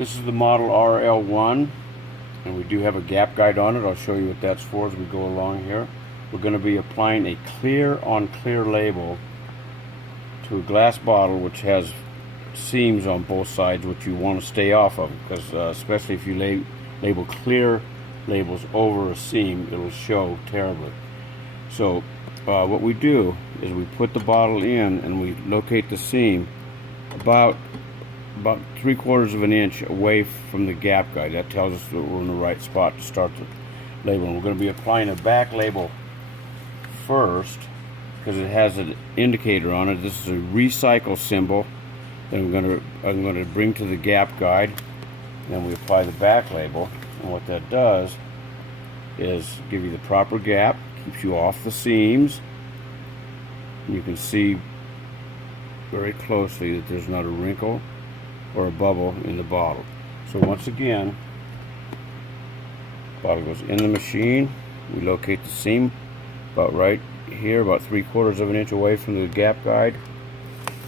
This is the model RL-1, and we do have a gap guide on it. I'll show you what that's for as we go along here. We're going to be applying a clear on clear label to a glass bottle which has seams on both sides, which you want to stay off of, because especially if you label clear labels over a seam, it'll show terribly. So what we do is we put the bottle in and we locate the seam about 3/4 of an inch away from the gap guide. That tells us that we're in the right spot to start the label. And we're going to be applying a back label first because it has an indicator on it. This is a recycle symbol that I'm going to bring to the gap guide. And then we apply the back label, and what that does is give you the proper gap, keeps you off the seams. And you can see very closely that there's not a wrinkle or a bubble in the bottle. So once again, the bottle goes in the machine. We locate the seam about right here, about 3/4 of an inch away from the gap guide.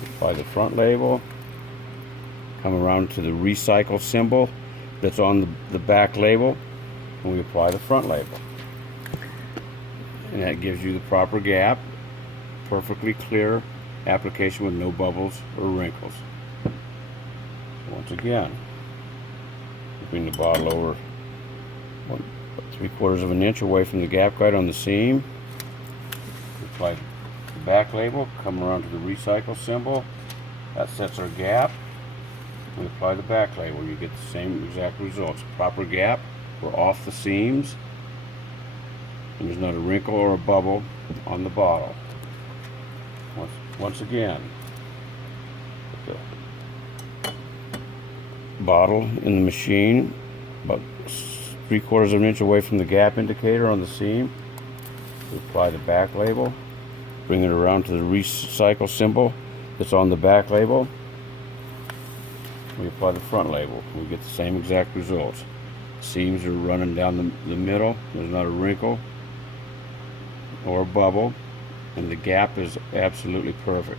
Apply the front label. Come around to the recycle symbol that's on the back label, and we apply the front label. And that gives you the proper gap, perfectly clear application with no bubbles or wrinkles. Once again, bring the bottle over 3/4 of an inch away from the gap guide on the seam. Apply the back label, come around to the recycle symbol. That sets our gap. We apply the back label. You get the same exact results. Proper gap. We're off the seams. And there's not a wrinkle or a bubble on the bottle. Once again, put the bottle in the machine about 3/4 of an inch away from the gap indicator on the seam. We apply the back label, bring it around to the recycle symbol that's on the back label. We apply the front label. We get the same exact results. Seams are running down the middle. There's not a wrinkle or a bubble, and the gap is absolutely perfect.